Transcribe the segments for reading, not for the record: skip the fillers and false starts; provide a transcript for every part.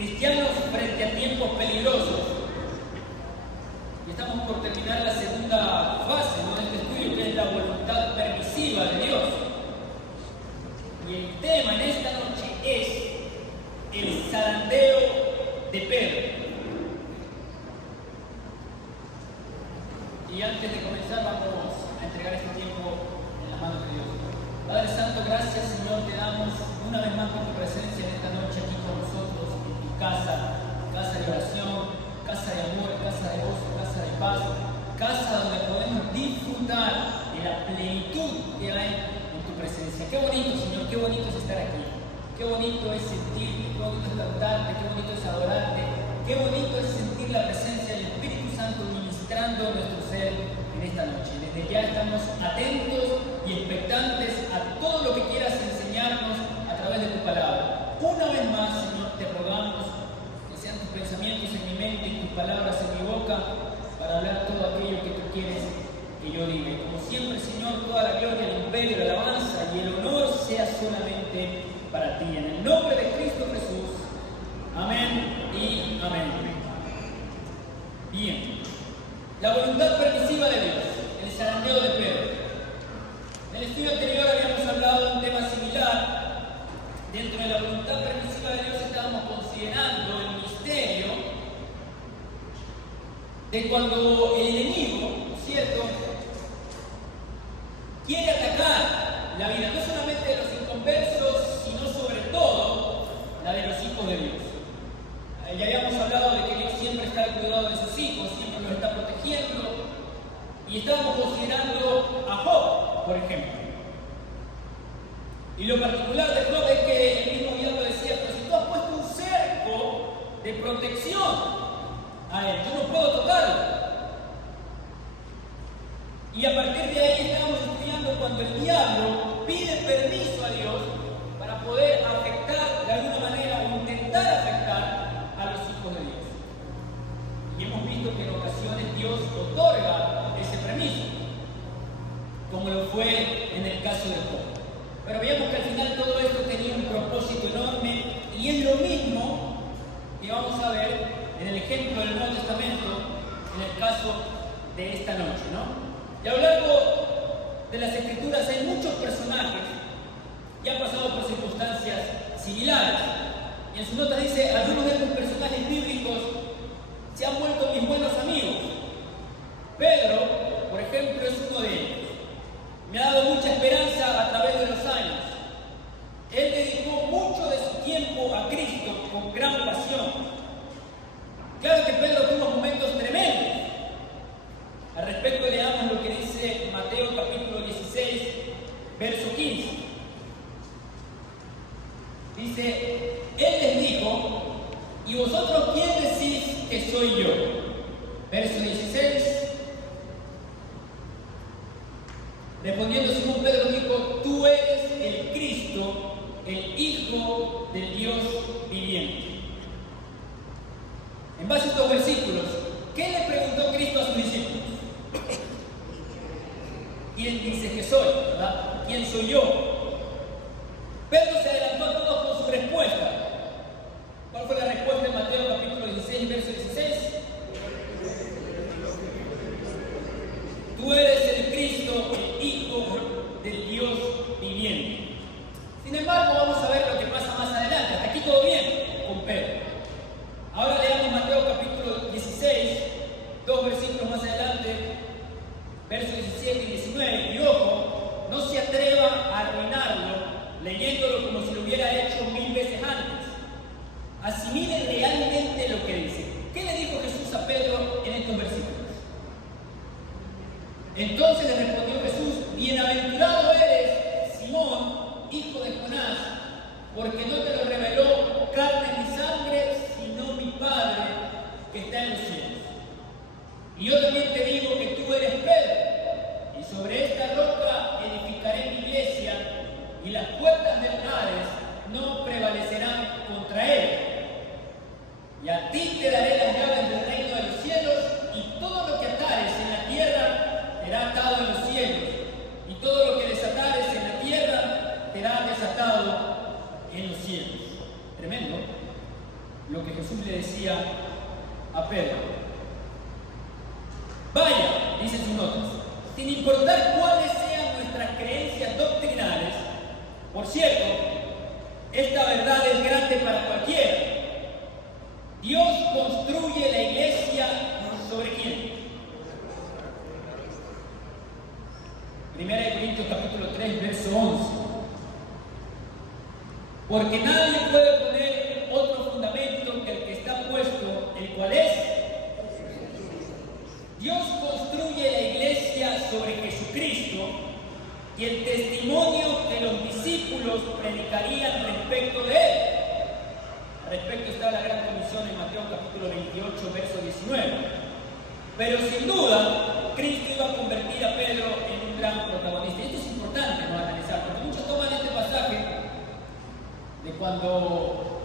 Cristianos frente a tiempos peligrosos. Y estamos por terminar la segunda fase, ¿no?, de este estudio, que es la voluntad permisiva de Dios. Y el tema en esta noche es el zarandeo de Pedro. Y antes de comenzar vamos a entregar este tiempo en las manos de Dios. Padre Santo, gracias, Señor, te damos una vez más por tu presencia en esta noche aquí con nosotros, en tu casa, casa de oración, casa de amor, casa de gozo, casa de paz, casa donde podemos disfrutar de la plenitud que hay en tu presencia. Qué bonito, Señor, qué bonito es estar aquí, qué bonito es sentirte, qué bonito es cantarte, qué bonito es adorarte, qué bonito es sentir la presencia del Espíritu Santo ministrando nuestro ser en esta noche. Desde ya estamos atentos y expectantes a todo lo que quieras enseñarnos a través de tu palabra. Una vez más, Señor, te rogamos que sean tus pensamientos en mi mente y tus palabras en mi boca para hablar todo aquello que tú quieres que yo diga. Como siempre, Señor, toda la gloria, el imperio, la alabanza y el honor sea solamente para ti. En el nombre de Cristo Jesús. Amén y amén. Bien. La voluntad permisiva de Dios, el zarandeo de Pedro. En el estudio anterior habíamos hablado de un tema similar. Dentro de la voluntad permisiva de Dios estábamos considerando el misterio de cuando el enemigo, ¿no es cierto?, quiere atacar la vida, no solamente de los inconversos, sino sobre todo la de los hijos de Dios. Ya habíamos hablado de que Dios siempre está al cuidado de sus hijos, siempre los está protegiendo. Y estábamos considerando a Job, por ejemplo. Y lo particular de Job es que el mismo diablo decía: pero si tú has puesto un cerco de protección a él, yo no puedo tocarlo. Y a partir de ahí estábamos estudiando cuando el diablo pide permiso a Dios para poder afectar de alguna manera o intentar afectar a los hijos de Dios. Y hemos visto que en ocasiones Dios otorga ese permiso, como lo fue en el caso de Job. Pero veamos que al final todo esto tenía un propósito enorme, y es lo mismo que vamos a ver en el ejemplo del Nuevo Testamento, en el caso de esta noche, ¿no? Y a lo largo de las Escrituras hay muchos personajes que han pasado por circunstancias similares. Y en sus notas dice: algunos de estos personajes bíblicos se han vuelto mis buenos amigos. Pedro, por ejemplo, es uno de ellos. Me ha dado mucha esperanza a través de los años. Él dedicó mucho de su tiempo a Cristo con gran pasión. Claro que Pedro tuvo momentos tremendos. Al respecto leamos lo que dice Mateo capítulo 16, verso 15. Dice: Él les dijo: ¿y vosotros quién decís que soy yo? Verso 16. Respondiendo Simón Pedro dijo: tú eres el Cristo, el Hijo del Dios viviente. En base a estos versículos, ¿qué le preguntó Cristo a sus discípulos? ¿Quién dice que soy? ¿Verdad? ¿Quién soy yo? Pedro se adelantó a todos con su respuesta. ¿Cuál fue la respuesta en Mateo capítulo 16, verso 16? Tú eres el Cristo, el Hijo del Dios viviente. Sin embargo, vamos a ver lo que pasa más adelante. Hasta aquí todo bien con Pedro. Ahora leamos Mateo capítulo 16, dos versículos más adelante, versos 17 y 19. Y ojo, no se atreva a arruinarlo leyéndolo como si lo hubiera hecho 1000 veces antes. Asimile realmente lo que dice. ¿Qué le dijo Jesús a Pedro en estos versículos? Entonces le respondió Jesús: bienaventurado eres, Simón, hijo de Jonás, porque no te lo reveló carne ni sangre, sino mi Padre que está en los cielos. Y yo también te digo que tú eres Pedro, y sobre esta roca edificaré mi iglesia, y las puertas del Hades no prevalecerán contra él. Y a ti te daré las llaves del reino de los cielos, y todo lo que atares en la tierra será atado en los cielos, y todo lo que desatares en la tierra será desatado en los cielos. Tremendo. lo que Jesús le decía a Pedro. Vaya, dicen sus notas, sin importar cuáles sean nuestras creencias doctrinales. Por cierto, esta verdad es grande para cualquiera. Dios construye la iglesia ¿sobre quién? Primera de Corintios capítulo 3, verso 11. Porque nadie puede poner otro fundamento que el que está puesto, el cual es. Dios construye la iglesia sobre Jesucristo y el testimonio que los discípulos predicarían respecto de él. Al respecto está la gran comisión en Mateo capítulo 28, verso 19. Pero sin duda, Cristo iba a convertir a Pedro en un gran protagonista. Y esto es importante, ¿no?, analizar, porque muchos toman este pasaje de cuando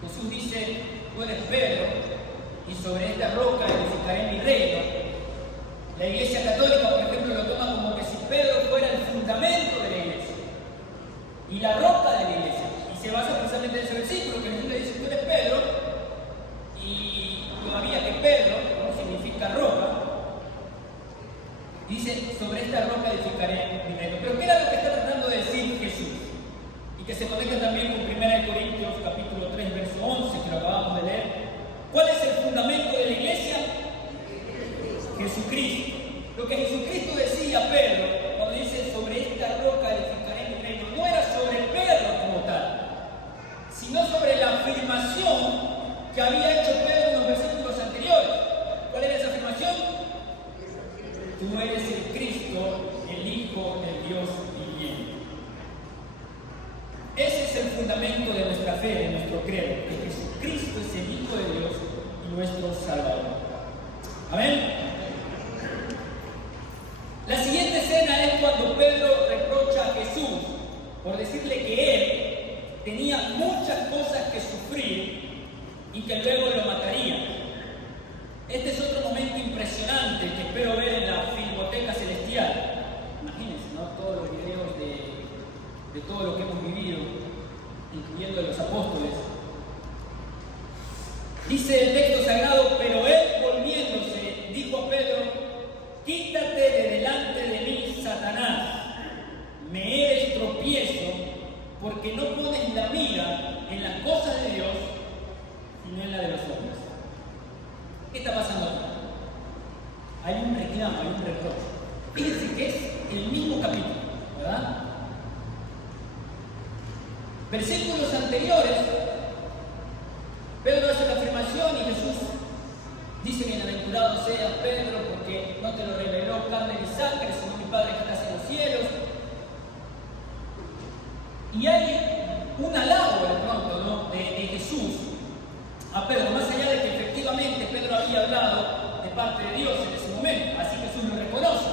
Jesús dice, tú eres Pedro, y sobre esta roca edificaré mi reino. La Iglesia Católica, por ejemplo, lo toma como que si Pedro fuera el fundamento de la Iglesia y la roca de la Iglesia. Y se basa precisamente en ese versículo que Jesús le dice, tú eres Pedro, y todavía que Pedro, ¿no?, significa roca. Dice, sobre esta roca edificaré mi reino. Pero ¿qué era lo que está tratando de decir Jesús? Y que se conecta también con 1 Corintios capítulo 3, verso 11, que lo acabamos de leer. ¿Cuál es el fundamento de la iglesia? Jesucristo. Lo que Jesucristo decía a Pedro cuando dice, sobre esta roca edificaré mi reino, no era sobre Pedro como tal, sino sobre la afirmación que había hecho Pedro en los versículos anteriores. ¿Cuál era esa afirmación? Tú eres el Cristo, el Hijo del Dios viviente. Ese es el fundamento de nuestra fe, de nuestro credo, que Jesucristo es el Hijo de Dios y nuestro Salvador. Amén. La siguiente escena es cuando Pedro reprocha a Jesús por decirle que él tenía muchas cosas que sufrir y que luego lo mataría. Este es otro momento impresionante que espero ver en la Filmoteca Celestial. Imagínense, ¿no?, todos los videos de todo lo que hemos vivido, incluyendo de los apóstoles. Dice el texto sagrado, pero él volviéndose dijo a Pedro, quítate de delante de mí, Satanás, me eres tropiezo, porque no pones la mira en las cosas de Dios, sino en la de los hombres. ¿Qué está pasando aquí? Hay un reclamo, hay un reproche. Fíjense que es el mismo capítulo, ¿verdad? Versículos anteriores, Pedro hace la afirmación y Jesús dice, bienaventurado seas Pedro, porque no te lo reveló carne ni sangre, sino mi Padre que está en los cielos. Y hay un halago de pronto, ¿no?, de Jesús a Pedro, más allá de que efectivamente Pedro había hablado de parte de Dios en ese momento, así Jesús lo reconoce.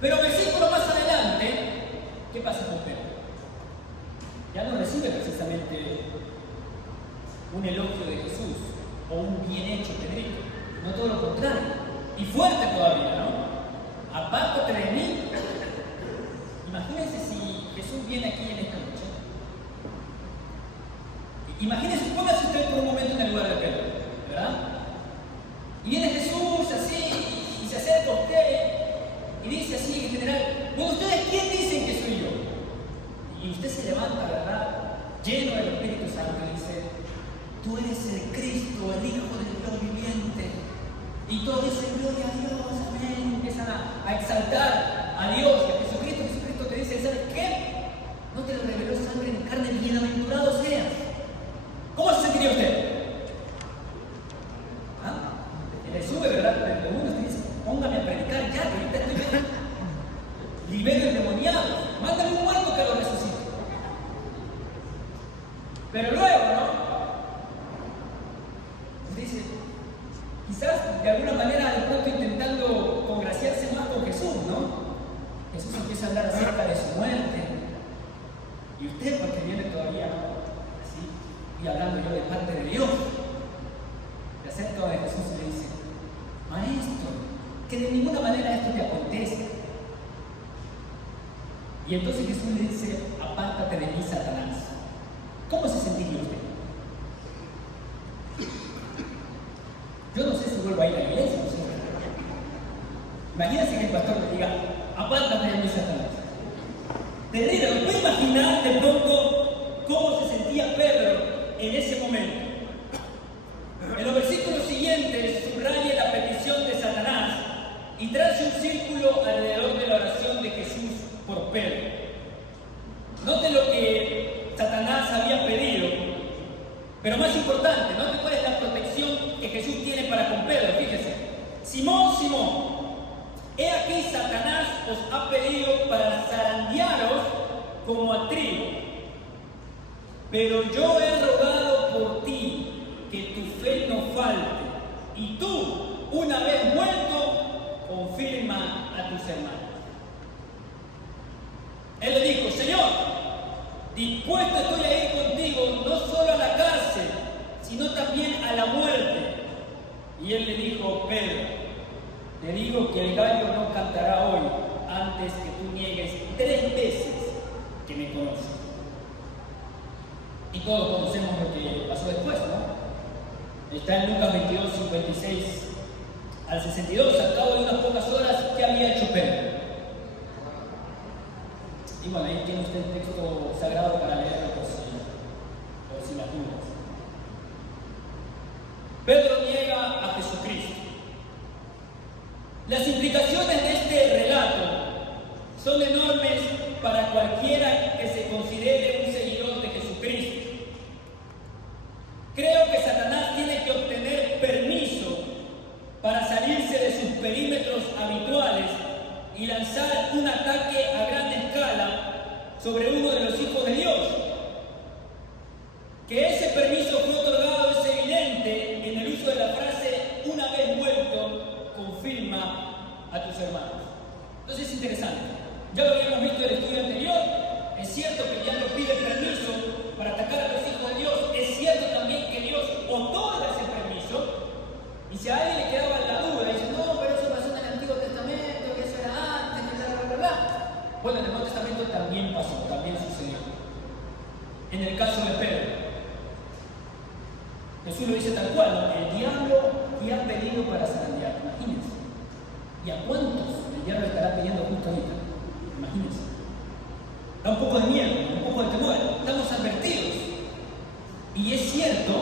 Pero versículo más adelante, ¿qué pasa con Pedro? Ya no recibe precisamente un elogio de Jesús o un bien hecho, Pedrito, no, todo lo contrario, y fuerte todavía, ¿no? Apártate de mí. Imagínense si Jesús viene aquí en esta noche. Imagínense, póngase usted por un momento en el lugar de Pedro, ¿verdad? Y viene Jesús así y se acerca a usted y dice así en general, bueno, ¿ustedes quién dicen que soy yo? Y usted se levanta, ¿verdad?, lleno del Espíritu Santo, y dice, tú eres el Cristo, el Hijo del Dios viviente. Y todos dicen, gloria a Dios, amén. Empiezan a exaltar a Dios y a Jesucristo. Jesucristo te dice, ¿sabes qué? No te lo reveló sangre ni carne, bienaventurado seas. ¿Cómo se sentiría usted? ¿Ah? Le sube, ¿verdad? Pero uno te dice, póngame a predicar ya, que ahorita estoy bien. Libere el demoniado, mándame un muerto que lo resucite. Pero luego, ¿no?, dice, quizás de alguna manera de pronto intentando congraciarse más con Jesús, ¿no? Jesús empieza a hablar acerca de su muerte. Y usted, porque viene todavía, ¿no?, así, y hablando yo de parte de Dios, se acerca de Jesús y le dice, maestro, que de ninguna manera esto te acontezca. Y entonces Jesús le dice, apártate de mí, Satanás. ¿Cómo se sentiría usted? Imagínense que el pastor le diga, apártate de mí, Satanás. Terrible, ¿no puede imaginar de pronto cómo se sentía Pedro en ese momento? En los versículos siguientes subraya la petición de Satanás y trace un círculo alrededor de la oración de Jesús por Pedro. Note lo que Satanás había pedido, pero más importante, note cuál es la protección que Jesús tiene para con Pedro. Fíjese, Simón, Simón, he aquí Satanás os ha pedido para zarandearos como a trigo, pero yo he rogado por ti que tu fe no falte, y tú, una vez muerto, confirma a tus hermanos. Él le dijo, Señor, dispuesto estoy a ir contigo, no solo a la cárcel, sino también a la muerte. Y él le dijo, Pedro, te digo que el gallo no cantará hoy antes que tú niegues 3 veces que me conoces. Y todos conocemos lo que pasó después, ¿no? Está en Lucas 22, 56 al 62, al cabo de unas pocas horas, ¿qué había hecho Pedro? Y bueno, ahí tiene usted el texto sagrado para leerlo por si las dudas. Pedro niega a Jesucristo. Las implicaciones de este relato son enormes para cualquiera que se considere un seguidor de Jesucristo. Creo que Satanás tiene que obtener permiso para salirse de sus perímetros habituales y lanzar un ataque a gran escala sobre uno de los hijos de Dios. Que ese permiso fue otorgado es evidente en el uso de la frase una vez muerto, confirma a tus hermanos. Entonces es interesante. Ya lo habíamos visto en el estudio anterior. Es cierto que ya no pide permiso para atacar a los hijos de Dios. Es cierto también que Dios otorga ese permiso. Y si a alguien le quedaba la duda, y dice, no, pero eso pasó en el Antiguo Testamento, que eso era antes, que bla, bla, bla, bla. Bueno, en el Nuevo Testamento también pasó, también sucedió. En el caso de Pedro, Jesús lo dice tal cual, ¿no? El diablo te ha pedido para zarandear, imagínense. ¿Y a cuántos el diablo estará pidiendo justo ahorita? Imagínense. Da un poco de miedo, un poco de temor. Estamos advertidos. Y es cierto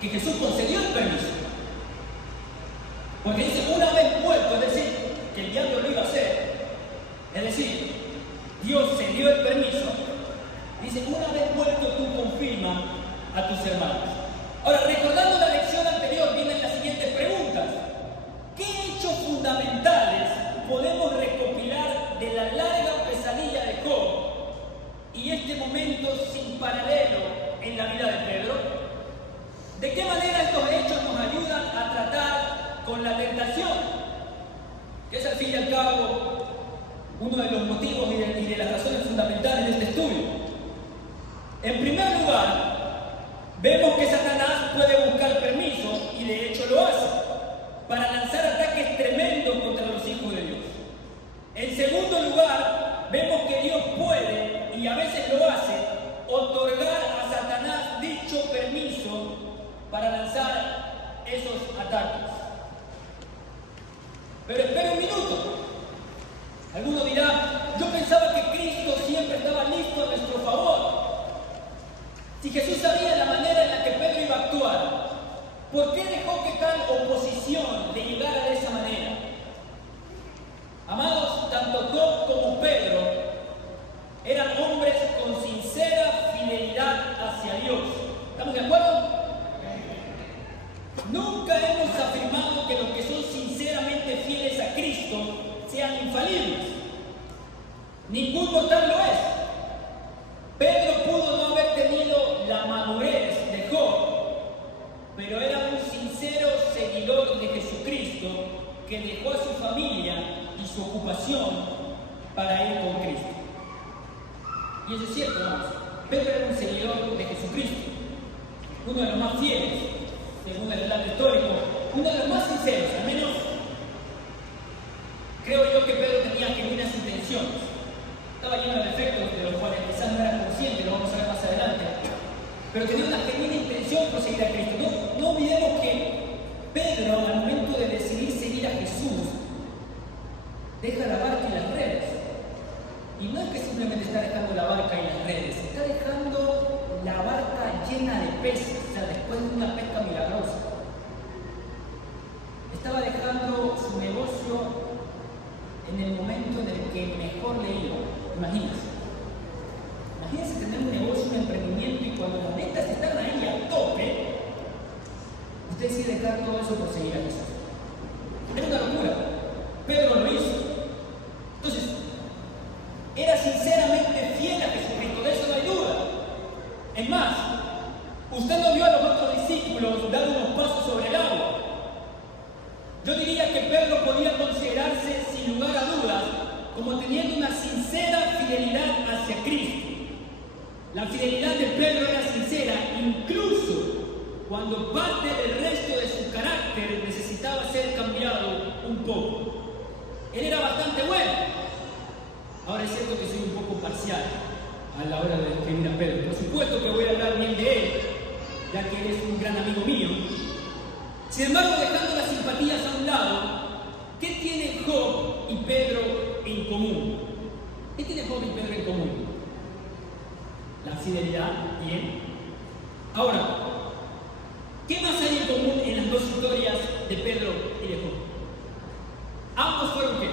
que Jesús concedió el permiso. Porque dice, una vez muerto, es decir, que el diablo lo iba a hacer. Es decir, Dios se dio el permiso. Dice, una vez muerto tú confirma a tus hermanos. Ahora, recordando la lección anterior, vienen las siguientes preguntas. ¿Qué hechos fundamentales podemos recopilar de la larga pesadilla de Job y este momento sin paralelo en la vida de Pedro? ¿De qué manera estos hechos nos ayudan a tratar con la tentación? Que es al fin y al cabo uno de los motivos y de las razones fundamentales de este estudio. En primer lugar, vemos que Satanás puede buscar permiso, y de hecho lo hace, para lanzar ataques tremendos contra los hijos de Dios. En segundo lugar, vemos que Dios puede, y a veces lo hace, otorgar a Satanás dicho permiso para lanzar esos ataques. Pero espera un minuto. Alguno dirá, yo pensaba que Cristo siempre estaba listo a nuestro favor. Si Jesús sabía la manera en la que Pedro iba a actuar, ¿por qué dejó que tal oposición le llegara de esa manera? Amados, tanto Job como Pedro eran hombres con sincera fidelidad hacia Dios. ¿Estamos de acuerdo? Nunca hemos afirmado que los que son sinceramente fieles a Cristo sean infalibles. Ningún mortal lo es. Pedro pudo no haber tenido la madurez de Job, pero era un sincero seguidor de Jesucristo que dejó a su familia y su ocupación para ir con Cristo. Y eso es cierto, hermanos. Pedro era un seguidor de Jesucristo, uno de los más fieles, según el relato histórico, uno de los más sinceros, al menos creo yo que Pedro tenía genuinas intenciones. Estaba lleno de defectos de los cuales quizás no era consciente, lo vamos a ver más adelante, pero tenía una genuina intención por seguir a Cristo. No olvidemos que Pedro, al momento de decidir seguir a Jesús, deja la barca y las redes. Y no es que simplemente está dejando la barca y las redes, está dejando la barca llena de peces, o sea, después de una pesca milagrosa. Estaba dejando su negocio en el momento en el que mejor le iba. Imagínense tener un negocio, un emprendimiento, y cuando las ventas están ahí a tope, usted decide dejar todo eso por seguir a Jesús. Es una locura. Pedro lo hizo. Entonces, era sinceramente fiel a Jesucristo, de eso no hay duda. Es más, usted no vio a los otros discípulos dar unos pasos sobre el agua. Yo diría que Pedro podía considerarse, sin lugar a dudas, como teniendo una sincera fidelidad hacia Cristo. La fidelidad de Pedro era sincera, incluso cuando parte del resto de su carácter necesitaba ser cambiado un poco. Él era bastante bueno. Ahora es cierto que soy un poco parcial a la hora de describir a Pedro. Por supuesto que voy a hablar bien de él, ya que él es un gran amigo mío. Sin embargo, dejando las simpatías a un lado, ¿qué tienen Job y Pedro en común? ¿Qué tiene Job y Pedro en común? La fidelidad, bien. Ahora, ¿qué más hay en común en las dos historias de Pedro y de Job? Ambos fueron ¿qué?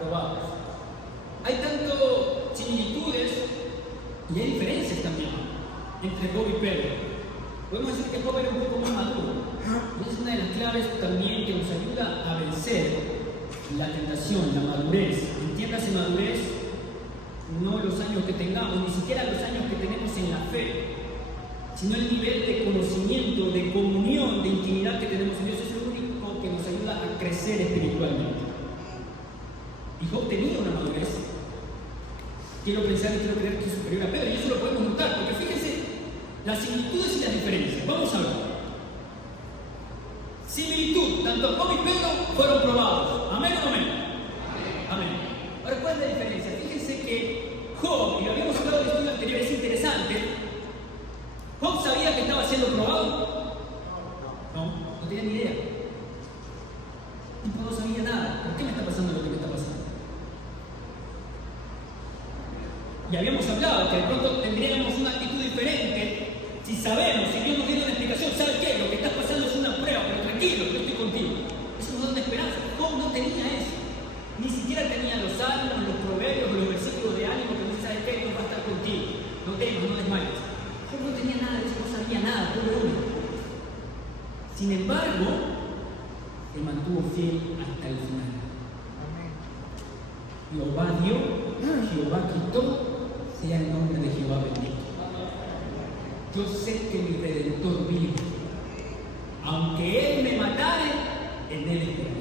Probados. Hay tanto similitudes y hay diferencias también entre Job y Pedro. Podemos decir que Job era un poco más maduro. Y es una de las claves también que nos ayuda a vencer la tentación, la madurez. Entiéndase madurez, no los años que tengamos, ni siquiera los años que tenemos en la fe, sino el nivel de conocimiento, de comunión, de intimidad que tenemos en Dios. Es lo único que nos ayuda a crecer espiritualmente. Y Job tenía una madurez. Quiero pensar y quiero creer que es superior a Pedro, y eso lo podemos notar, porque fíjense las similitudes y las diferencias. Vamos a ver. Similitud, tanto Job y Pedro fueron probados. ¿Amén o no amén? Amén. Ahora, ¿cuál es la diferencia? Fíjense que Job, y lo habíamos hablado en el estudio anterior, es interesante. ¿Job sabía que estaba siendo probado? No tenía ni idea. No sabía nada. ¿Por qué me está pasando lo que me está pasando? Y habíamos hablado que de pronto tendríamos una actitud diferente si sabemos, si Dios nos diera una explicación. ¿Sabes qué? Lo que está pasando es una prueba, pero tranquilo, yo estoy contigo. Eso nos da una esperanza. Job no tenía eso. Ni siquiera tenía los salmos, los proverbios, los versículos de ánimo que dice, ¿sabes qué? Dios va a estar contigo. No temas, no desmayes. Job no tenía nada de eso, no sabía nada, todo uno. Sin embargo, se mantuvo fiel hasta el final. Jehová dio, Jehová quitó, sea el nombre de Jehová bendito. Yo sé que mi Redentor vive. Aunque Él me matare, en Él esperaré.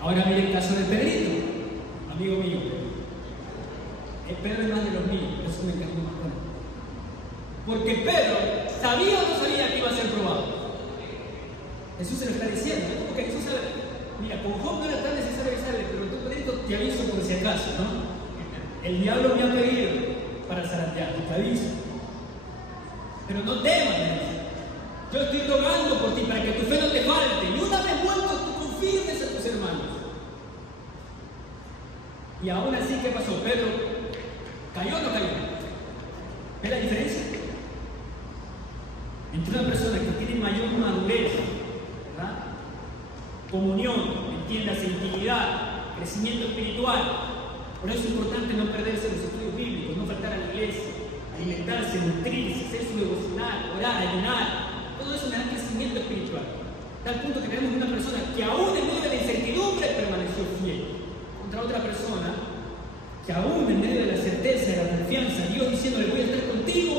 Ahora mire el caso de Pedrito, amigo mío. Pedro es más de los míos, por eso me encariño más con él. Porque Pedro sabía o no sabía que iba a ser probado. Jesús se lo está diciendo, ¿no? Porque Jesús sabe. Mira, con Job no era tan necesario avisarle, pero tú, Pedrito, te aviso por si acaso, ¿no? El diablo me ha pedido para zarandearte, te aviso. Pero no temas, me dice. Yo estoy rogando por ti para que tu fe no te falte. Y una vez muerto, tú confirmes a tus hermanos. Y aún así, ¿qué pasó? Pedro, ¿cayó o no cayó? ¿Ves la diferencia? Entre una persona que tiene mayor madurez, ¿verdad? Comunión, entiéndase, intimidad, crecimiento espiritual. Por eso es importante no perderse los estudios bíblicos, no faltar a la iglesia, alimentarse, nutrirse, hacer su devocional, orar, ayunar. Todo eso me da crecimiento espiritual. Tal punto que tenemos una persona que aún en medio de la incertidumbre permaneció fiel. Contra otra persona que aún en medio de la certeza y la confianza, Dios diciéndole voy a estar contigo,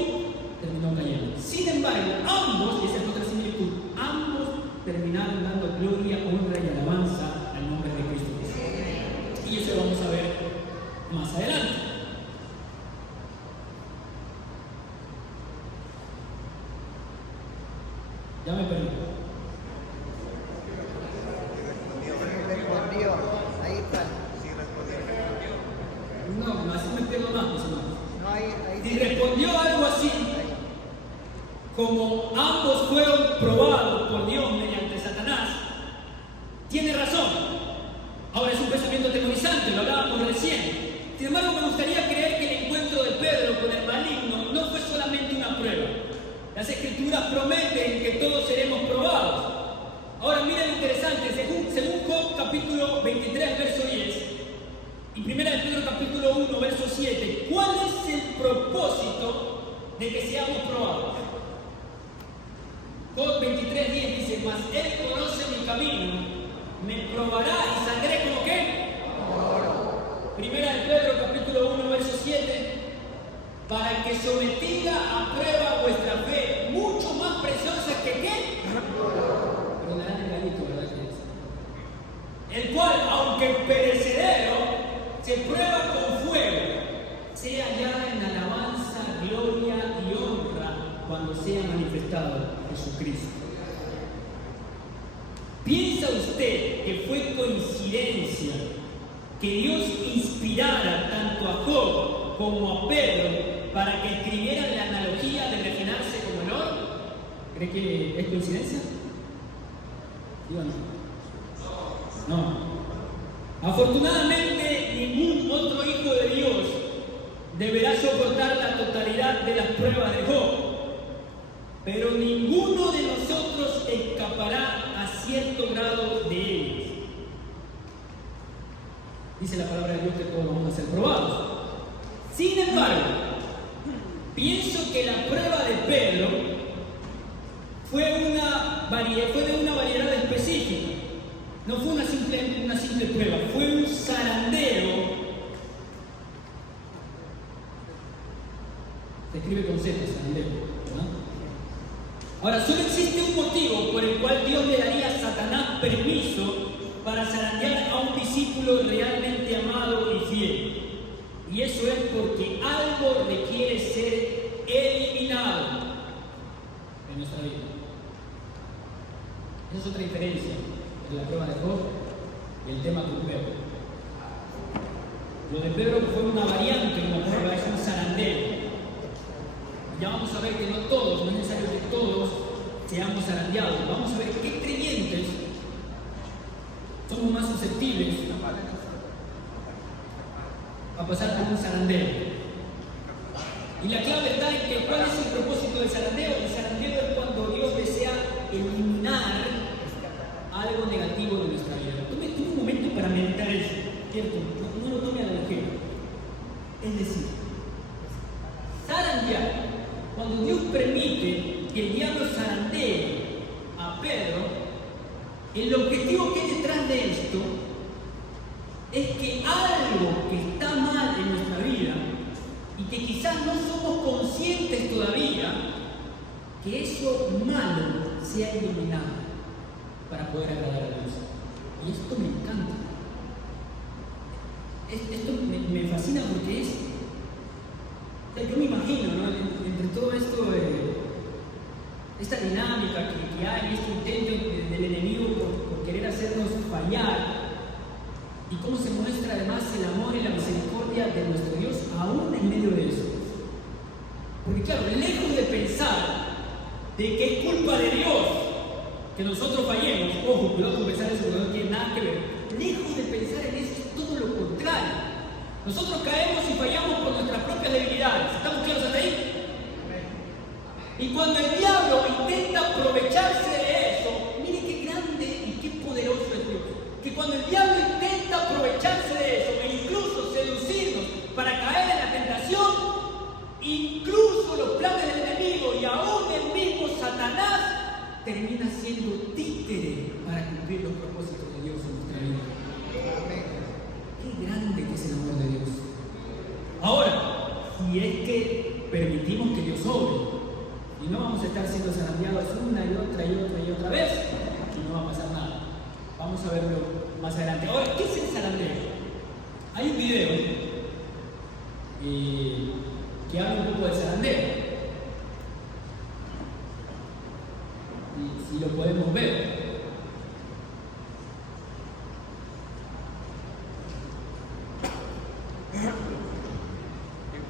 terminó cayendo. Sin embargo, ambos, y esa es otra similitud, ambos terminaron dando gloria, honra y alabanza al nombre de Cristo Jesús. Y eso lo vamos a ver más adelante. Ya me perdí. Respondió. Ahí está. No, así me pierdo más, mis hermanos. No, ahí Y respondió algo así, como ambos fueron probados por Dios mediante Satanás, tiene Sin embargo, me gustaría creer que el encuentro de Pedro con el maligno no fue solamente una prueba. Las Escrituras prometen que todos seremos probados. Ahora miren lo interesante, según Job capítulo 23, verso 10, y 1 de Pedro capítulo 1, verso 7, ¿cuál es el propósito de que seamos probados? Job 23, 10 dice, mas Él conoce mi camino, me probará y saldré como qué. 1 de Pedro capítulo 1, verso 7, para que sometida a prueba vuestra fe, mucho más preciosa que qué. Perdonarán el gallito, ¿verdad que es? El cual, aunque perecedero, se prueba con fuego, sea hallada en alabanza, gloria y honra cuando sea manifestado Jesucristo. ¿Piensa usted que fue coincidencia que Dios inspirara tanto a Job como a Pedro para que escribieran la analogía de refinarse como el oro? ¿Cree que es coincidencia? ¿Sí o no? No. Afortunadamente, ningún otro hijo de Dios deberá soportar la totalidad de las pruebas de Job, pero ninguno de nosotros escapará a cierto grado de ellas. Dice la palabra de Dios que todos vamos a ser probados. Sin embargo, pienso que la prueba de Pedro fue de una variedad específica. No fue una simple prueba, fue un zarandeo. Se escribe con Z, zarandeo, ¿no? Ahora, solo existe un motivo por el cual Dios le daría a Satanás permiso para zarandear a un discípulo realmente amado y fiel. Y eso es porque algo requiere ser eliminado en nuestra vida. Esa es otra diferencia entre la prueba de Job y el tema con Pedro. Lo de Pedro fue una variante de una prueba, es un zarandeo. Ya vamos a ver que no todos, no es necesario que todos seamos zarandeados. Vamos a ver qué creyentes somos más susceptibles a pasar por un zarandeo. Y la clave está en que ¿cuál es el propósito del zarandeo? El zarandeo es cuando Dios desea eliminar algo negativo de nuestra vida. Tome un momento para meditar eso, ¿cierto? No lo tome a la ligera. Es decir, zarandear, cuando Dios permite que el diablo zarandee a Pedro, el objetivo que hay detrás de esto es que algo que está mal en nuestra vida y que quizás no somos conscientes todavía, que eso malo sea eliminado para poder agradar a Dios. Y esto me encanta. Esto me fascina porque es... yo me imagino, ¿no? Entre todo esto, esta dinámica que hay, este intento del enemigo por querer hacernos fallar, y cómo se muestra además el amor y la misericordia de nuestro Dios aún en medio de eso. Porque claro, lejos de pensar de que es culpa de Dios que nosotros fallemos, ojo, cuidado con pensar eso, porque no tiene nada que ver, lejos de pensar en eso es todo lo contrario. Nosotros caemos y fallamos por nuestras propias debilidades. ¿Estamos claros hasta ahí? Y cuando el diablo intenta aprovecharse de eso, mire qué grande y qué poderoso es Dios. Que cuando el diablo intenta aprovecharse de eso e incluso seducirnos para caer en la tentación, incluso los planes del enemigo y aún el mismo Satanás termina siendo títere para cumplir los propósitos de Dios en nuestra vida. Qué grande que es el amor de Dios. Ahora, si es que permitimos que Dios obre, y no vamos a estar siendo zarandeados una y otra vez, y no va a pasar nada. Vamos a verlo más adelante. Ahora, ¿qué es el zarandeo? Hay un video que habla un poco del zarandeo. Y si lo podemos ver.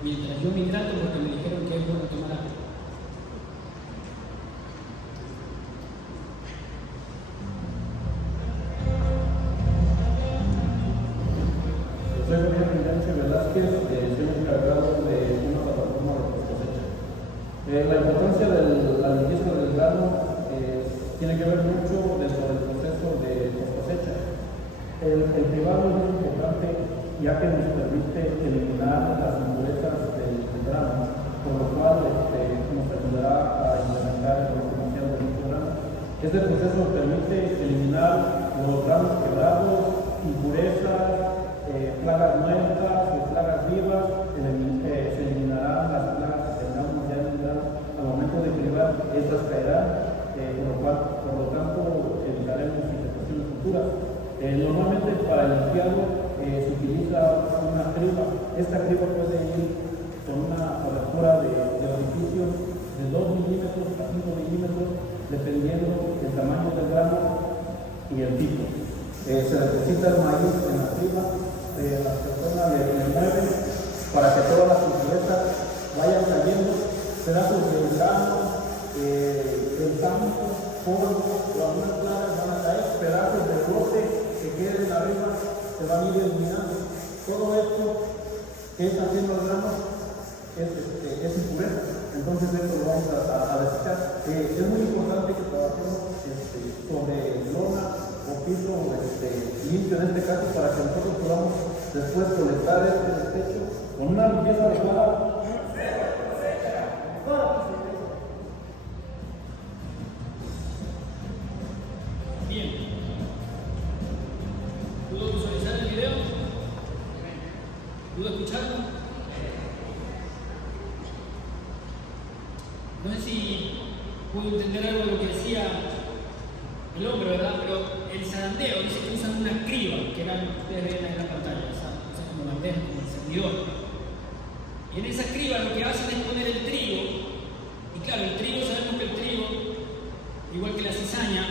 Mientras yo me hidrato porque me dijeron que es bueno tomar agua. Usted tenía tendencia, ¿verdad? estanques se han encargado de una plataforma de cosecha. La importancia de la limpieza del grano tiene que ver mucho dentro del proceso de cosecha. El privado es muy importante ya que nos permite eliminar las impurezas del grano, por lo cual nos ayudará a implementar el valor comercial de nuestro grano. Este proceso permite eliminar los granos quebrados, impurezas, plagas muertas o plagas vivas. Se eliminarán las plagas que tengamos ya en el grano al momento de cribar, estas caerán, por lo tanto evitaremos infecciones futuras. Normalmente para el limpiado se utiliza una criba. Esta criba puede ir con una abertura de orificio de 2 milímetros a 5 milímetros, dependiendo del tamaño del grano y el tipo. Se necesita el maíz en la criba, las personas le mueven para que todas las impurezas vayan cayendo, pedazos de grano, el campo, polvo o algunas plagas van a caer, pedazos de brote que queden arriba se van a ir eliminando. Todo esto que está haciendo el grano es impureza, entonces esto lo vamos a desechar. Es muy importante que trabajemos sobre lona o piso limpio en este caso, para que nosotros podamos después colectar este desecho con una limpieza adecuada. Bien. ¿Pudo visualizar el video? ¿Pudo escucharlo? No sé si pudo entender algo de lo que decía el hombre, ¿verdad? Pero el zarandeo dice que usan una criba, que ustedes ven ahí en la pantalla, usan como bandeja, como encendidor. Y en esa criba lo que hacen es poner el trigo, y claro, el trigo, sabemos que el trigo, igual que la cizaña,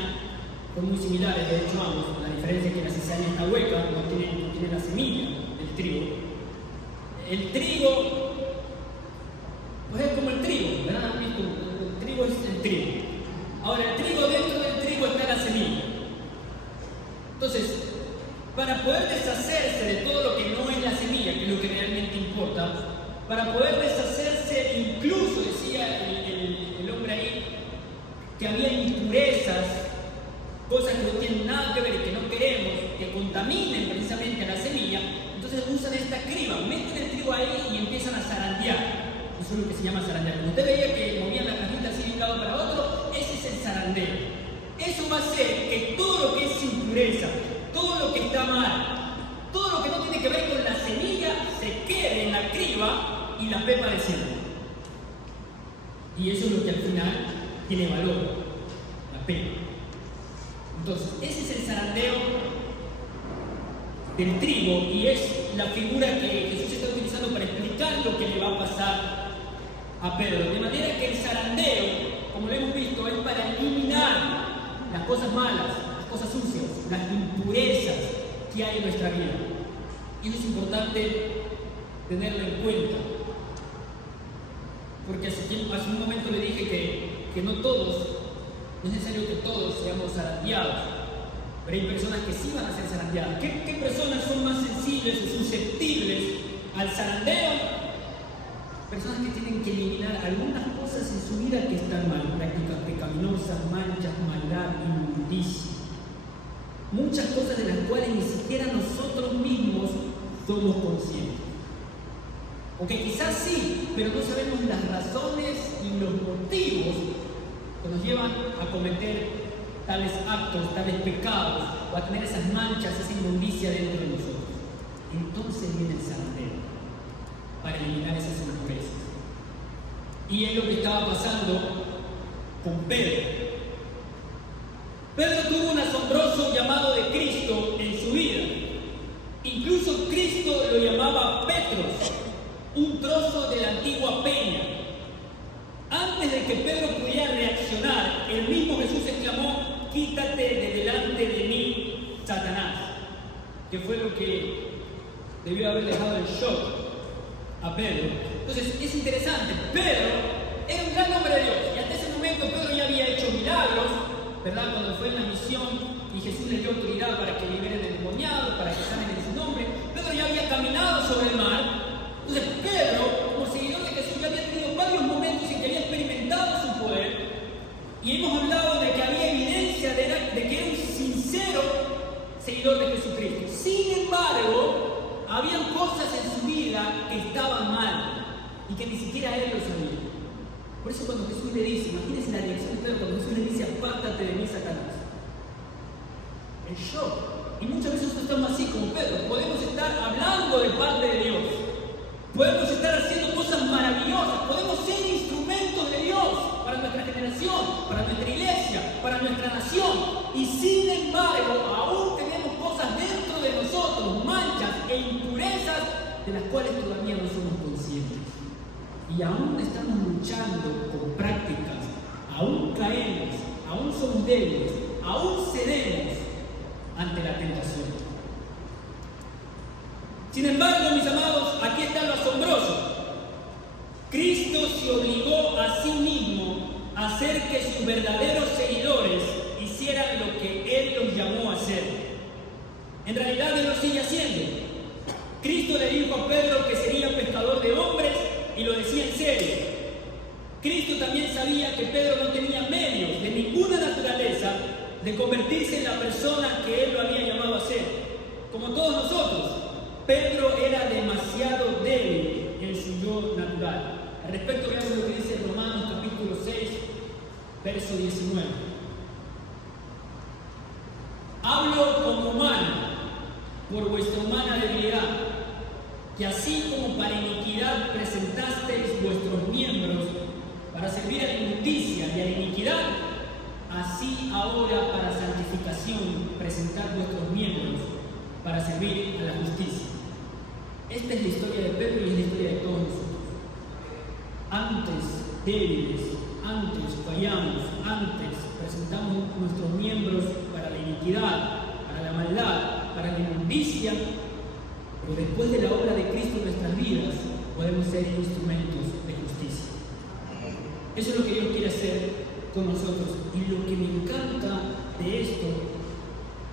son muy similares, de hecho ambos. La diferencia es que la cizaña está hueca, no tiene la semilla del trigo. El trigo, pues es como el trigo, ¿verdad? El trigo es el trigo. Ahora, el trigo, dentro del trigo está la semilla. Entonces, para poder deshacerse de todo lo que no es la semilla, que es lo que realmente importa, para poder deshacerse, incluso decía el hombre ahí, que había impurezas, cosas que no tienen nada que ver y que no queremos, que contaminen precisamente a la semilla, entonces usan esta criba, meten el trigo ahí y empiezan a zarandear. Eso es lo que se llama zarandear. Como usted veía que movían la cajita así de un lado para otro, ese es el zarandeo. Eso va a hacer que todo lo que es impureza, todo lo que está mal, todo lo que no tiene que ver con la semilla, se quede en la criba y la pepa desciende. Y eso es lo que al final tiene valor, la pepa. Entonces, ese es el zarandeo del trigo y es la figura que Jesús está utilizando para explicar lo que le va a pasar a Pedro. De manera que el zarandeo, como lo hemos visto, es para eliminar las cosas malas, las cosas sucias, las impurezas que hay en nuestra vida. Y eso es importante tenerlo en cuenta. Porque hace un momento le dije que no todos, no es necesario que todos seamos zarandeados, pero hay personas que sí van a ser zarandeadas. ¿Qué personas son más sensibles o susceptibles al zarandeo? Personas que tienen que eliminar algunas cosas en su vida que están mal, prácticas pecaminosas, manchas, maldad, inmundicia. Muchas cosas de las cuales ni siquiera nosotros mismos somos conscientes. Porque quizás sí, pero no sabemos las razones y los motivos que nos llevan a cometer tales actos, tales pecados, o a tener esas manchas, esa inmundicia dentro de nosotros. Entonces viene el zarandeo para eliminar esas impurezas. Y es lo que estaba pasando con Pedro. Pedro tuvo un asombroso llamado de Cristo en su vida. Incluso Cristo lo llamaba Petros, un trozo de la antigua peña. Antes de que Pedro pudiera reaccionar, el mismo Jesús exclamó: quítate de delante de mí, Satanás. Que fue lo que debió haber dejado el shock a Pedro. Entonces es interesante, Pedro era un gran hombre de Dios y hasta ese momento Pedro ya había hecho milagros, ¿verdad? Cuando fue en la misión y Jesús le dio autoridad para que liberen el endemoniado, para que sanen en su nombre, Pedro ya había caminado sobre el mar, Entonces Pedro, como seguidor de Jesús, ya había tenido varios momentos en que había experimentado su poder, y hemos hablado de que había evidencia de que era un sincero seguidor de Jesucristo. Sin embargo, habían cosas en su vida que estaban mal y que ni siquiera él lo sabía. Por eso cuando Jesús le dice, imagínense la reacción de Pedro cuando Jesús le dice, apártate de mí, Satanás. El shock. Y muchas veces nosotros estamos así como Pedro. Podemos estar hablando de parte de Dios. Podemos estar haciendo cosas maravillosas. Podemos ser instrumentos de Dios para nuestra generación, para nuestra iglesia, para nuestra nación. Y sin embargo, aún tenemos cosas dentro de nosotros, manchas e impurezas de las cuales todavía no somos conscientes. Y aún estamos luchando con prácticas, aún caemos, aún somos débiles, aún cedemos ante la tentación. Sin embargo, mis amados, aquí está lo asombroso. Cristo se obligó a sí mismo a hacer que sus verdaderos seguidores hicieran lo que Él los llamó a hacer. En realidad Él lo sigue haciendo. Cristo le dijo a Pedro que sería pescador de hombres y lo decía en serio. Cristo también sabía que Pedro no tenía medios de ninguna naturaleza de convertirse en la persona que Él lo había llamado a ser. Como todos nosotros, Pedro era demasiado débil en su yo natural. Al respecto, veamos lo que dice Romanos capítulo 6, verso 19. Hablo como humano, por vuestra humana debilidad, que así como para iniquidad presentasteis vuestros miembros para servir a la injusticia y a la iniquidad, así ahora para santificación presentad vuestros miembros para servir a la justicia. Esta es la historia de Pedro y es la historia de todos nosotros. Antes débiles, antes fallamos, antes presentamos nuestros miembros para la iniquidad, para la maldad, para la inmundicia, pero después de la obra de Cristo en nuestras vidas podemos ser instrumentos de justicia. Eso es lo que Dios quiere hacer con nosotros. Y lo que me encanta de esto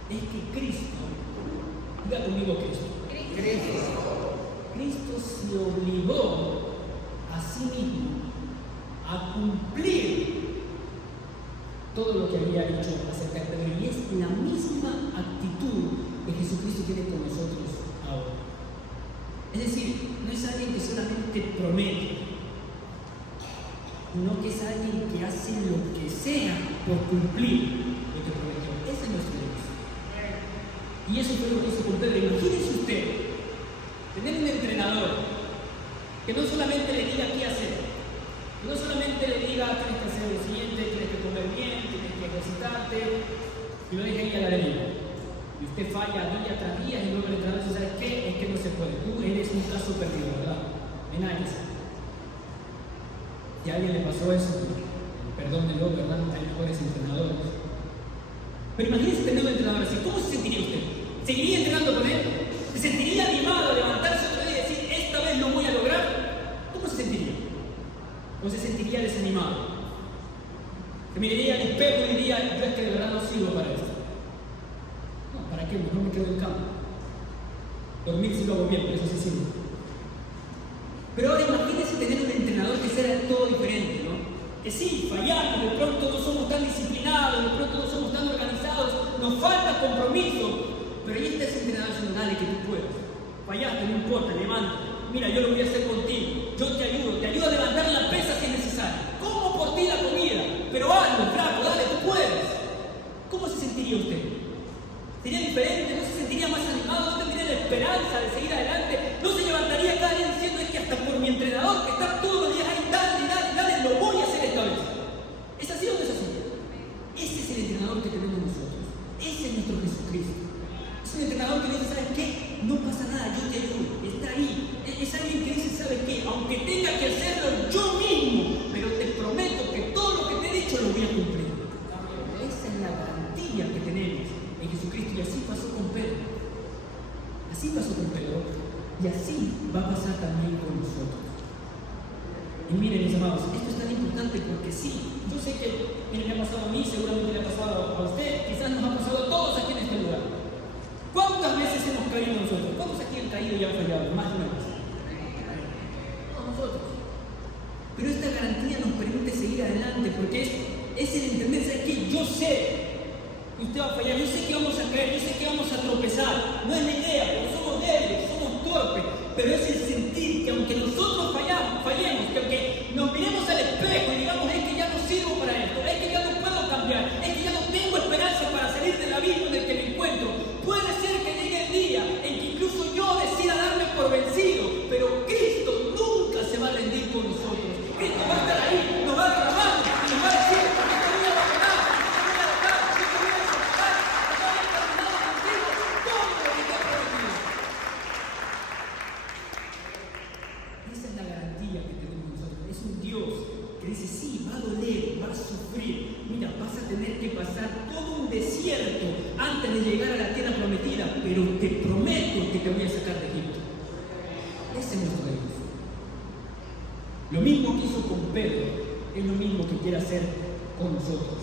es que Cristo, diga conmigo Cristo se obligó a sí mismo a cumplir todo lo que había dicho acerca de Pedro. Y es la misma actitud que Jesucristo tiene con nosotros ahora. Es decir, no es alguien que solamente promete, sino que es alguien que hace lo que sea por cumplir lo que prometió. Ese es nuestro Dios. Y eso fue lo que hizo con Pedro. Imagínense usted tener un entrenador que no solamente le diga qué hacer, que no solamente le diga tienes que hacer lo siguiente, tienes que comer bien, tienes que ejercitarte, y lo deje ahí a la deriva. Y usted falla día tras día y luego el entrenador dice, ¿sabes qué? Es que no se puede. Tú eres un caso perdido, ¿verdad? En nadie. Si a alguien le pasó eso, perdónenlo, ¿verdad? Hay mejores entrenadores. Pero imagínese tener un entrenador así. ¿Cómo se sentiría usted? ¿Seguiría entrenando con él? ¿Se sentiría animado a levantarse otra vez y decir, esta vez lo voy a lograr? ¿Cómo se sentiría? ¿O se sentiría desanimado? Que miraría al espejo y diría, yo es que de verdad no sirvo para esto. No, ¿para qué? Mejor me quedo en cama. Dormir si lo hago bien, pero eso sí sirve. Pero ahora imagínense tener un entrenador que sea todo diferente, ¿no? Que sí, fallamos, de pronto no somos tan disciplinados, de pronto no somos tan organizados, nos falta compromiso, pero ahí está ese entrenador diciendo, dale que tú puedes. Fallaste, no importa, levántate. Mira, yo lo voy a hacer contigo, yo te ayudo a levantar la pesa si es necesario. Como por ti la comida, pero hazlo, flaco, dale, tú puedes. ¿Cómo se sentiría usted? ¿Sería diferente? ¿No se sentiría más animado? ¿No tendría la esperanza de seguir adelante? ¿No se levantaría cada día diciendo es que hasta por mi entrenador que está todos los días ahí, dale, lo voy a hacer esta vez? ¿Es así o no es así? Ese es el entrenador que tenemos nosotros. Ese es nuestro Jesucristo. Es un entrenador que dice, ¿sabes qué? No pasa nada, yo te ayudo. Está ahí. Es alguien que dice, ¿sabes qué? Aunque tenga que hacerlo yo mismo, pero te prometo que todo lo que te he dicho lo voy a cumplir. Esa es la garantía que tenemos en Jesucristo. Y así pasó con Pedro. Así pasó con Pedro. Y así va a pasar también con nosotros. Y miren, mis amados, esto es tan importante porque sí, yo sé que miren, me ha pasado a mí, seguramente le ha pasado a usted, quizás nos ha pasado a todos aquí en este lugar. ¿Cuántas veces hemos caído nosotros? ¿Cuántos aquí han caído y han fallado? Más de una vez. porque es el entender, ¿sabes qué? Yo sé que usted va a fallar, yo sé que vamos a caer, yo sé que vamos a tropezar. No es la idea, porque somos débiles, somos torpes, pero es el sentir que aunque nosotros fallemos, que aunque nos miremos al espejo y digamos, es que ya no sirvo para esto, es que ya no puedo cambiar, es que ya no tengo esperanza para salir del abismo en el que me encuentro, puede ser que llegue el día en que incluso yo decida darme por vencido, pero Cristo nunca se va a rendir con nosotros. Cristo va a estar ahí, nos va a agarrar y nos va a decir, yo te voy a abandonar, yo te voy a dejar, yo te voy a soltar, yo voy a terminar contigo todo lo que te he prometido. Esa es la garantía que tenemos nosotros. Es un Dios que dice, sí, va a doler, va a sufrir. Mira, vas a tener que pasar todo un desierto antes de llegar a la tierra prometida, pero te prometo que te voy a sacar de Egipto. Ese es nuestro Dios. Lo mismo que hizo con Pedro, es lo mismo que quiere hacer con nosotros.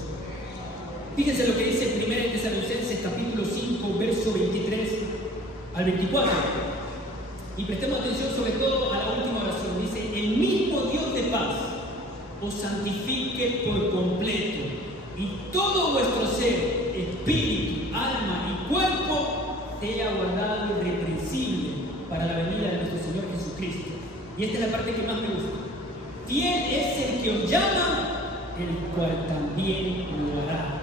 Fíjense lo que dice 1 Tesalonicenses capítulo 5, verso 23 al 24. Y prestemos atención sobre todo a la última oración. Dice, el mismo Dios de paz os santifique por completo, y todo vuestro ser, espíritu, alma y cuerpo, sea guardado irreprensible para la venida de nuestro Señor Jesucristo. Y esta es la parte que más me gusta. Fiel es el que os llama, el cual también lo hará.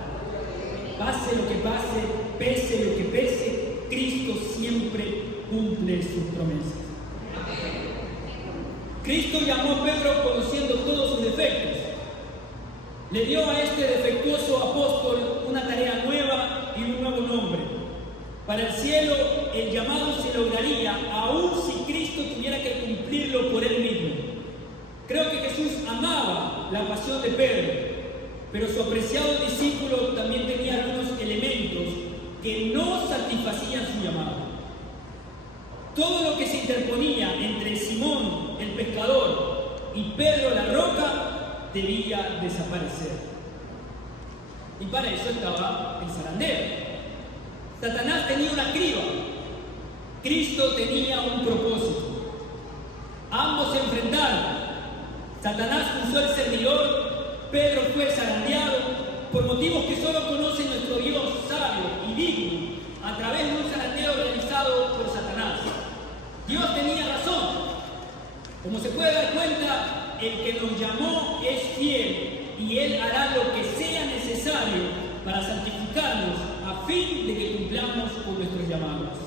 Pase lo que pase, pese lo que pese, Cristo siempre cumple sus promesas. Cristo llamó a Pedro conociendo todos sus defectos. Le dio a este defectuoso apóstol una tarea nueva y un nuevo nombre. Para el cielo, el llamado se lograría aun si Cristo tuviera que cumplirlo por él mismo. Creo que Jesús amaba la pasión de Pedro, pero su apreciado discípulo también tenía algunos elementos que no satisfacían su llamado. Todo lo que se interponía entre Simón, el pescador, y Pedro, la roca, debía desaparecer. Y para eso estaba el zarandero. Satanás tenía una criba, Cristo tenía un propósito. Ambos se enfrentaron. Satanás usó el servidor, Pedro fue zarandeado por motivos que solo conoce nuestro Dios sabio y digno, a través de un zarandeo realizado por Satanás. Dios tenía razón. Como se puede dar cuenta, el que nos llamó es fiel y Él hará lo que sea necesario para santificarnos a fin de que cumplamos con nuestros llamados.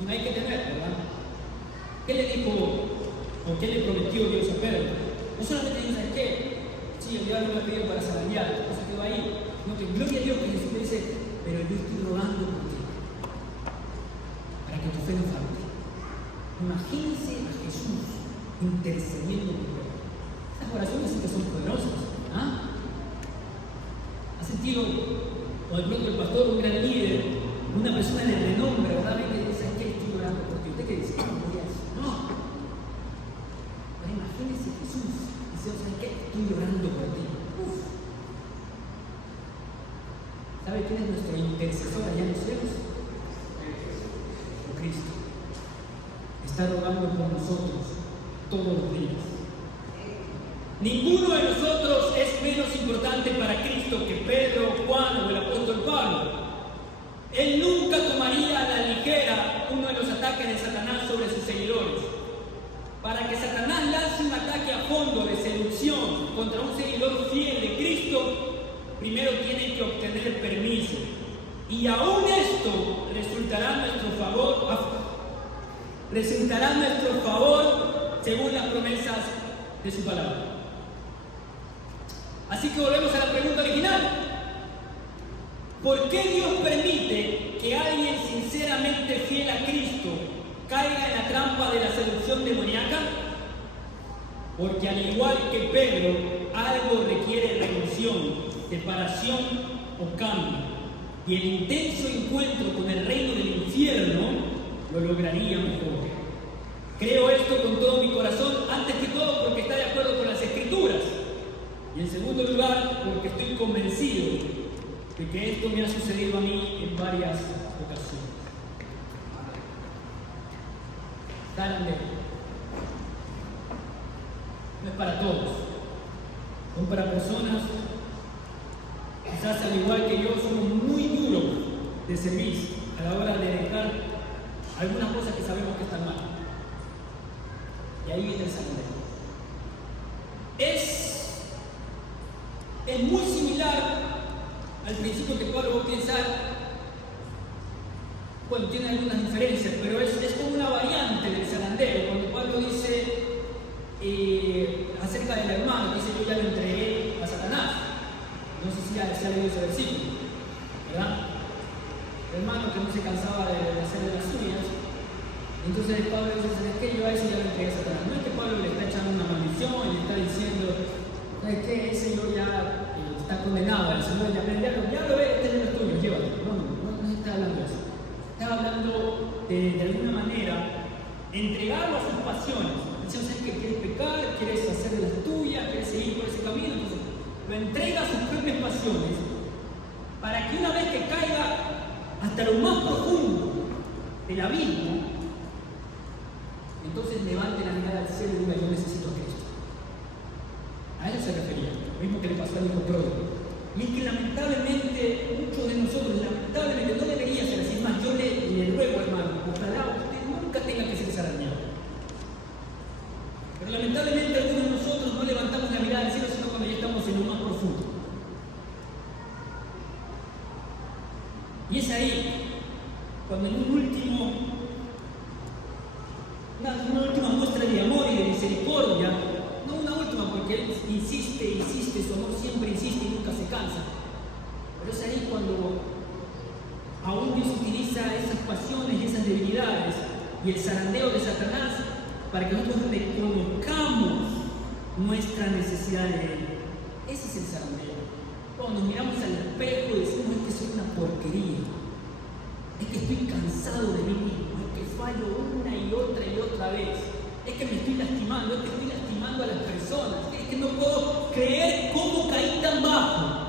Y no hay que temer, ¿verdad? ¿Qué le dijo o qué le prometió Dios a Pedro? No solamente dice, ¿sabes qué? Sí, el diablo me ha pedido para zarandear, no se quedó ahí. No, que gloria a Dios que Jesús le dice, pero yo estoy rogando por ti, para que tu fe no falte. Imagínense a Jesús intercediendo por Pedro. Estas oraciones sí que son poderosas. ¿Ah? ¿Ha sentido, o de pronto el pastor, un gran líder, una persona de renombre, verdaderamente dice, ¿sabes qué? Estoy orando por ti? ¿Usted qué dice? No. Pero imagínense Jesús dice, ¿sabes qué? Estoy orando por ti. Uf. ¿Sabe quién es nuestro intercesor allá en los cielos? Cristo. Está rogando por nosotros todos los días. Ninguno de nosotros es menos importante para Cristo que Pedro, Juan o el apóstol Pablo. Él nunca tomaría a la ligera uno de los ataques de Satanás sobre sus seguidores. Para que Satanás lance un ataque a fondo de seducción contra un seguidor fiel de Cristo, primero tiene que obtener permiso. Y aún esto resultará a nuestro favor según las promesas de su palabra. Así que volvemos a la pregunta original. ¿Por qué Dios permite que alguien sinceramente fiel a Cristo caiga en la trampa de la seducción demoníaca? Porque al igual que Pedro, algo requiere rendición, separación o cambio. Y el intenso encuentro con el reino del infierno lo lograría mejor. Creo esto con todo mi corazón, antes que todo porque está de acuerdo con las Escrituras. Y en segundo lugar, porque estoy convencido de que esto me ha sucedido a mí en varias ocasiones. Zarandeo. No es para todos. Son para personas, quizás al igual que yo, somos muy duros de servicio a la hora de dejar algunas cosas que sabemos que están mal. Y ahí viene el zarandeo. Es muy similar al principio que Pablo va a utilizar. Bueno, tiene algunas diferencias, pero es como una variante del zarandeo. Cuando Pablo dice acerca del hermano, dice: yo ya lo entregué a Satanás. No sé si ya se ha leído ese versículo, ¿verdad? El hermano que no se cansaba de hacer de las suyas. Entonces Pablo dice: ¿sabes qué? Yo a ese ya lo entregué a Satanás. No es que Pablo le está echando una maldición y le está diciendo: ¿sabes qué? Ese yo ya está condenado, el Señor ya lo ve, este es tuyo, llévalo. No se está hablando de eso. Está hablando de alguna manera entregarlo a sus pasiones. Dice: ¿sabes qué? ¿Quieres pecar? ¿Quieres hacer de las tuyas? ¿Quieres seguir por ese camino? Entonces lo entrega a sus propias pasiones para que una vez que caiga hasta lo más profundo del abismo, entonces levante la mirada al cielo y diga: yo necesito a Cristo. A eso se refería, lo mismo que le pasó al hijo pródigo. Y es que lamentablemente, muchos de nosotros, lamentablemente, no debería ser así. Es más, yo le ruego, hermano, ojalá usted nunca tenga que ser zarandeado. Pero lamentablemente algunos de nosotros no levantamos la mirada al cielo, sino cuando ya estamos en lo más profundo. Y es ahí, cuando en una última muestra de amor y de misericordia, no una última, porque Él insiste, su amor siempre insiste y nunca se cansa. Pero es ahí cuando aún Dios utiliza esas pasiones y esas debilidades y el zarandeo de Satanás para que nosotros reconozcamos nuestra necesidad de Él. Ese es el zarandeo. Cuando nos miramos al espejo y decimos: es que soy una porquería, es que estoy cansado de mí mismo, es que fallo una y otra vez, es que me estoy lastimando, es que estoy lastimando a las personas, es que no puedo creer cómo caí tan bajo.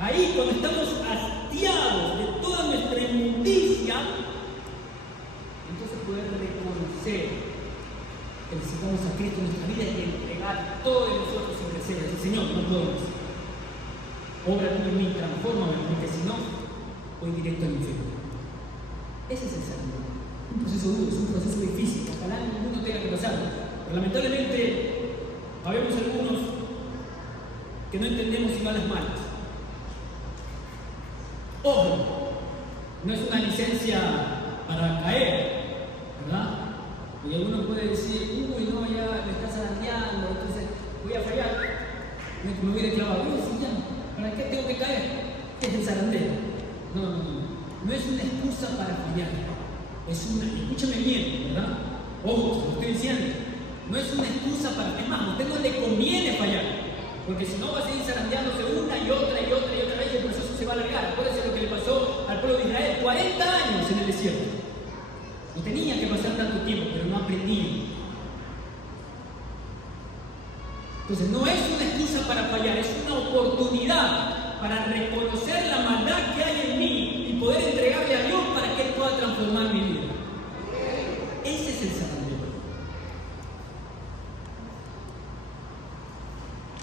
Ahí, cuando estamos hastiados de toda nuestra inmundicia, entonces poder reconocer que necesitamos a Cristo en nuestra vida y entregar todo de nosotros sin reserva. Decir: Señor, no puedo más. Obra tú en mí, transfórmame, porque si no, voy directo al infierno. Ese es el zarandeo. Un proceso duro, es un proceso difícil. Ojalá ninguno tenga que pasarlo. Pero lamentablemente, habemos algunos que no entendemos si van las malas. Ojo, no es una licencia para caer, ¿verdad? Y alguno puede decir: uy, no, ya me estás zarandeando, entonces voy a fallar. Me hubiera clavado: uy, sí, ya, ¿para qué tengo que caer? Es el zarandeo. No es una excusa para fallar. Escúchame bien, ¿verdad? Ojo, se lo estoy diciendo. No es una excusa para que más, a usted no le conviene fallar. Porque si no va a seguir zarandeándose una y otra vez y el proceso se va a alargar. Acuérdense lo que le pasó al pueblo de Israel: 40 años en el desierto. No tenía que pasar tanto tiempo, pero no aprendí. Entonces no es una excusa para fallar, es una oportunidad para reconocer la maldad que hay en mí y poder entregarle a Dios para que Él pueda transformar mi vida. Ese es el zarandeo.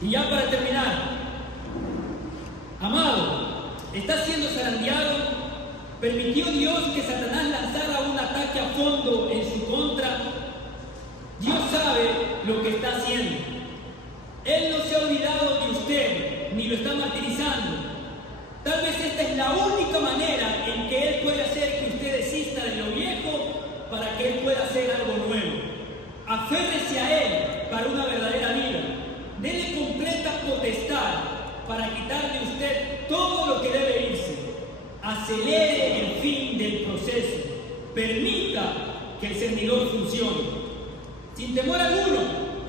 Y ya para terminar, amado, ¿estás siendo zarandeado? ¿Permitió Dios que Satanás lanzara un ataque a fondo en su contra? Dios sabe lo que está haciendo. Él no se ha olvidado de usted, ni lo está martirizando. Tal vez esta es la única manera en que Él puede hacer que usted desista de lo viejo para que Él pueda hacer algo nuevo. Aférrese a Él para una verdadera vida. Dele completa potestad para quitar de usted todo lo que debe irse. Acelere el fin del proceso. Permita que el servidor funcione. Sin temor alguno,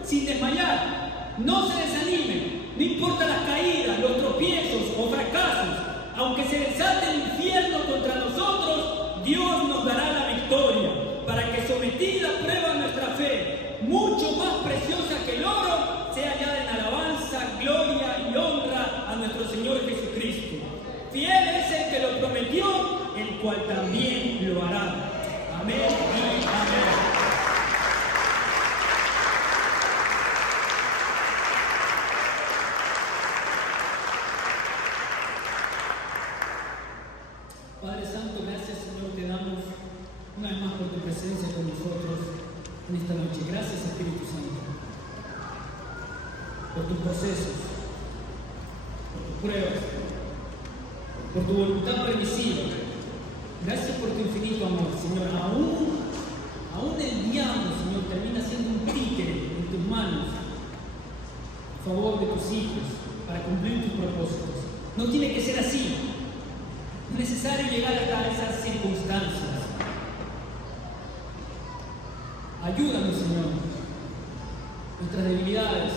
sin desmayar. No se desanimen. No importa las caídas, los tropiezos o fracasos. Aunque se desate el infierno contra nosotros, Dios nos dará la victoria. Para que sometida a prueba nuestra fe, mucho más preciosa que el oro, sea hallada en alabanza, gloria y honra a nuestro Señor Jesucristo. Fiel es el que lo prometió, el cual también lo hará. Amén y amén. procesos, por tus pruebas, por tu voluntad permisiva. Gracias por tu infinito amor, Señor. Aún el diablo, Señor, termina siendo un títere en tus manos a favor de tus hijos para cumplir tus propósitos. No tiene que ser así. No es necesario llegar hasta esas circunstancias. Ayúdanos, Señor, nuestras debilidades.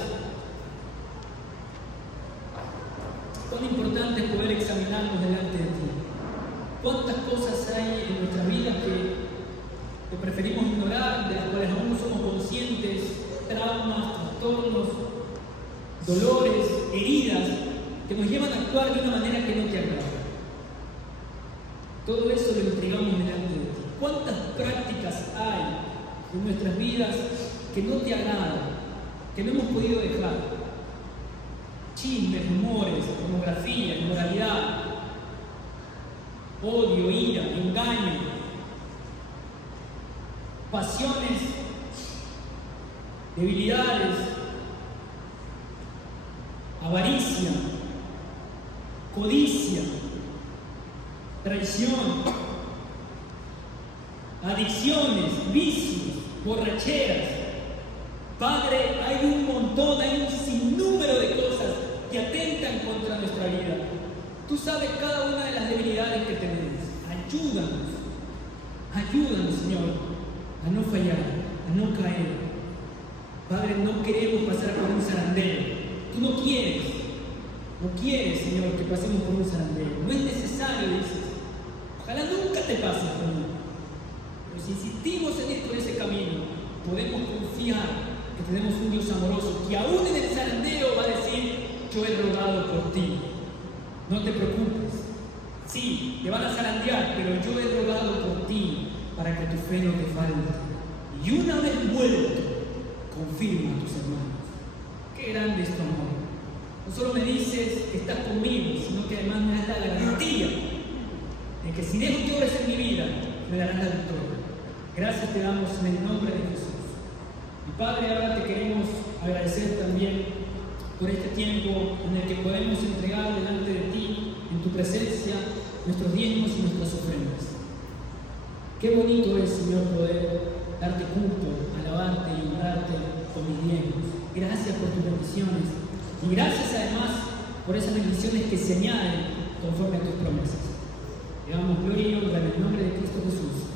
Cuán importante es poder examinarnos delante de ti. Cuántas cosas hay en nuestra vida que preferimos ignorar, de las cuales aún no somos conscientes, traumas, trastornos, dolores, heridas, que nos llevan a actuar de una manera que no te agrada. Todo eso lo entregamos delante de ti. ¿Cuántas prácticas hay en nuestras vidas que no te agradan, que no hemos podido dejar? Chismes, rumores, pornografía, inmoralidad, odio, ira, engaño, pasiones, debilidades, avaricia, codicia, traición, adicciones, vicios, borracheras. Padre, hay un montón, hay un sinnúmero de cosas que atentan contra nuestra vida. Tú sabes cada una de las debilidades que tenemos. Ayúdanos, Señor, a no fallar, a no caer. Padre, no queremos pasar por un zarandero. Tú no quieres, Señor, que pasemos por un zarandero. No es necesario, dices. Ojalá nunca te pases por mí. Pero si insistimos en ir por ese camino, podemos confiar que tenemos un Dios amoroso que aún en el zarandero va a decir: yo he rogado por ti. No te preocupes. Sí, te van a zarandear, pero yo he rogado por ti para que tu fe no te falte. Y una vez vuelto, confirma a tus hermanos. Qué grande es tu amor. No solo me dices que estás conmigo, sino que además me das la garantía de que si dejo que obres en mi vida, me darás la victoria. Gracias te damos en el nombre de Jesús. Y Padre, ahora te queremos agradecer también por este tiempo en el que podemos entregar delante de ti, en tu presencia, nuestros diezmos y nuestras ofrendas. Qué bonito es, Señor, poder darte culto, alabarte y honrarte con mis diezmos. Gracias por tus bendiciones y gracias además por esas bendiciones que se añaden conforme a tus promesas. Le damos gloria y honra en el nombre de Cristo Jesús.